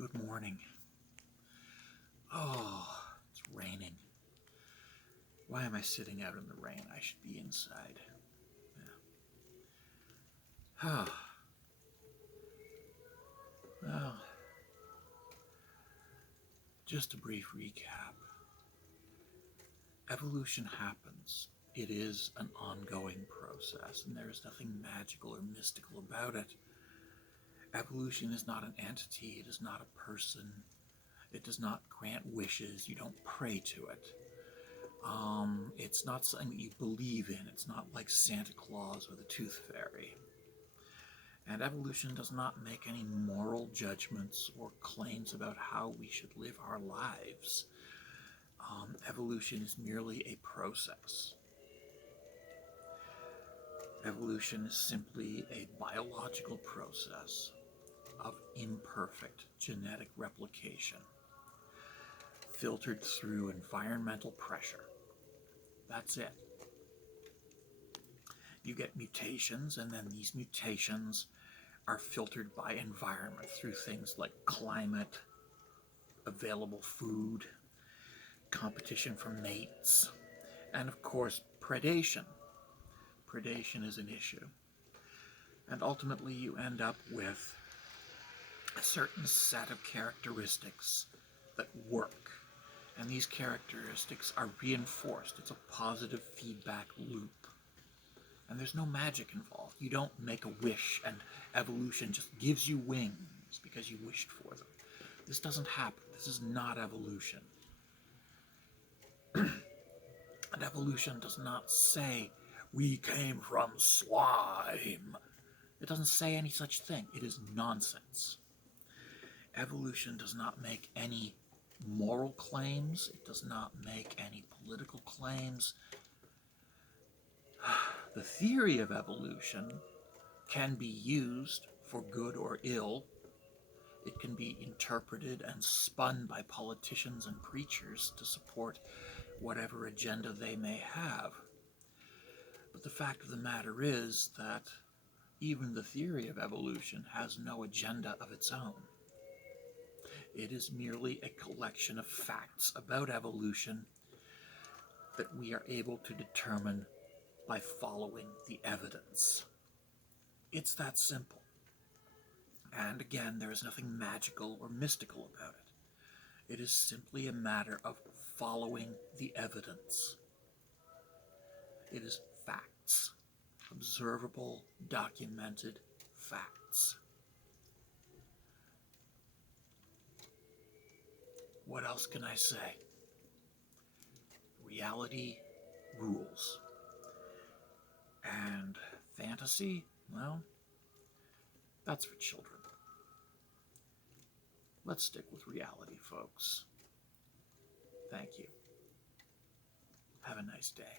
Good morning. Oh, it's raining. Why am I sitting out in the rain? I should be inside. Yeah. Well, just a brief recap. Evolution happens. It is an ongoing process, and there is nothing magical or mystical about it. Evolution is not an entity. It is not a person. It does not grant wishes. You don't pray to it. It's not something that you believe in. It's not like Santa Claus or the Tooth Fairy. And evolution does not make any moral judgments or claims about how we should live our lives. Evolution is merely a process. Evolution is simply a biological process of imperfect genetic replication, filtered through environmental pressure. That's it. You get mutations, and then these mutations are filtered by environment through things like climate, available food, competition for mates, and of course predation. Predation is an issue. And ultimately you end up with a certain set of characteristics that work. And these characteristics are reinforced. It's a positive feedback loop. And there's no magic involved. You don't make a wish and evolution just gives you wings because you wished for them. This doesn't happen. This is not evolution. And evolution does not say, we came from slime. It doesn't say any such thing. It is nonsense. Evolution does not make any moral claims. It does not make any political claims. The theory of evolution can be used for good or ill. It can be interpreted and spun by politicians and preachers to support whatever agenda they may have. But the fact of the matter is that even the theory of evolution has no agenda of its own. It is merely a collection of facts about evolution that we are able to determine by following the evidence. It's that simple. And again, there is nothing magical or mystical about it. It is simply a matter of following the evidence. It is facts. Observable, documented facts. What else can I say? Reality rules. And fantasy, well, that's for children. Let's stick with reality, folks. Thank you. Have a nice day.